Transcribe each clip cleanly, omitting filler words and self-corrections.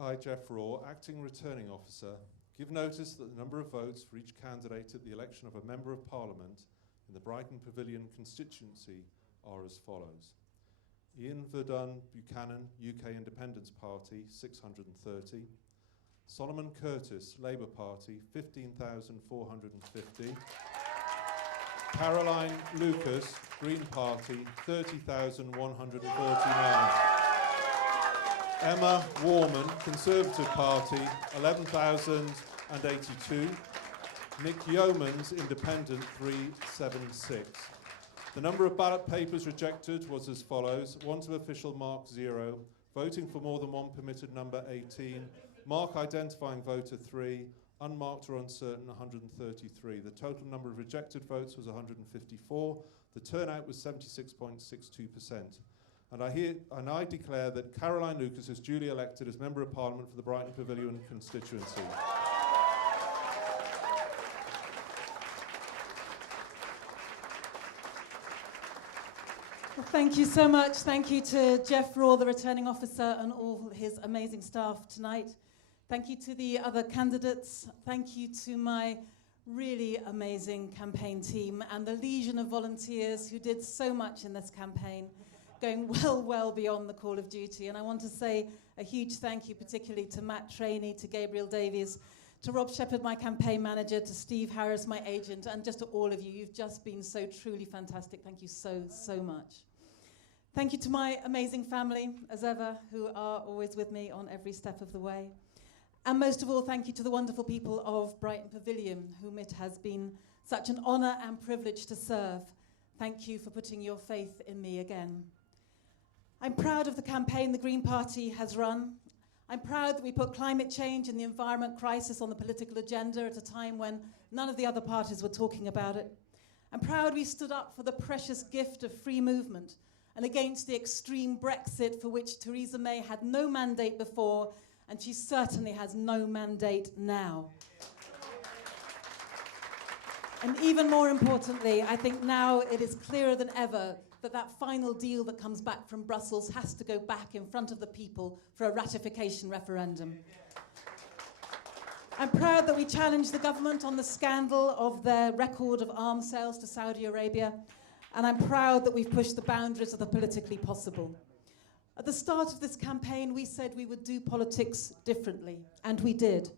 I, Jeff Raw, Acting Returning Officer, give notice that the number of votes for each candidate at the election of a Member of Parliament in the Brighton Pavilion constituency are as follows. Ian Verdun Buchanan, UK Independence Party, 630. Solomon Curtis, Labour Party, 15,450. Caroline Lucas, Green Party, 30,149. Emma Warman, Conservative Party, 11,082. Nick Yeomans, Independent, 376. The number of ballot papers rejected was as follows. One to official mark 0, voting for more than one permitted number 18, mark identifying voter 3, unmarked or uncertain 133. The total number of rejected votes was 154. The turnout was 76.62%. And I declare that Caroline Lucas is duly elected as Member of Parliament for the Brighton Pavilion constituency. Well, thank you so much. Thank you to Jeff Raw, the returning officer, and all his amazing staff tonight. Thank you to the other candidates. Thank you to my really amazing campaign team and the legion of volunteers who did so much in this campaign, going well beyond the call of duty. And I want to say a huge thank you particularly to Matt Trainey, to Gabriel Davies, to Rob Shepherd, my campaign manager, to Steve Harris, my agent, and just to all of you. You've just been so truly fantastic. Thank you so much. Thank you to my amazing family, as ever, who are always with me on every step of the way. And most of all, thank you to the wonderful people of Brighton Pavilion, whom it has been such an honour and privilege to serve. Thank you for putting your faith in me again. I'm proud of the campaign the Green Party has run. I'm proud that we put climate change and the environment crisis on the political agenda at a time when none of the other parties were talking about it. I'm proud we stood up for the precious gift of free movement and against the extreme Brexit for which Theresa May had no mandate before, and she certainly has no mandate now. And even more importantly, I think now it is clearer than ever that that final deal that comes back from Brussels has to go back in front of the people for a ratification referendum. I'm proud that we challenged the government on the scandal of their record of arms sales to Saudi Arabia, and I'm proud that we've pushed the boundaries of the politically possible. At the start of this campaign, we said we would do politics differently, and we did.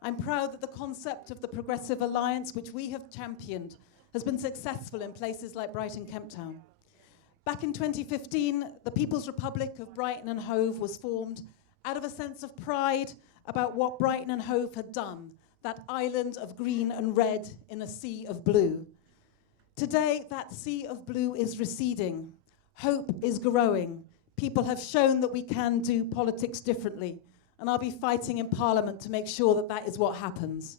I'm proud that the concept of the Progressive Alliance, which we have championed, has been successful in places like Brighton Kemp Town. Back in 2015, the People's Republic of Brighton and Hove was formed out of a sense of pride about what Brighton and Hove had done, that island of green and red in a sea of blue. Today, that sea of blue is receding. Hope is growing. People have shown that we can do politics differently, and I'll be fighting in Parliament to make sure that that is what happens.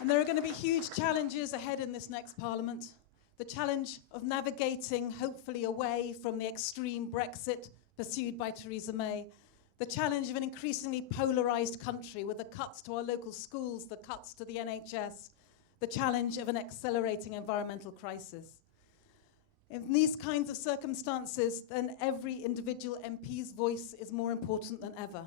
And there are going to be huge challenges ahead in this next Parliament. The challenge of navigating, hopefully, away from the extreme Brexit pursued by Theresa May. The challenge of an increasingly polarised country with the cuts to our local schools, the cuts to the NHS, the challenge of an accelerating environmental crisis. In these kinds of circumstances, then every individual MP's voice is more important than ever.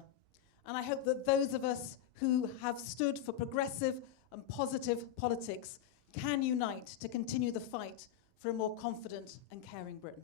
And I hope that those of us who have stood for progressive and positive politics can unite to continue the fight for a more confident and caring Britain.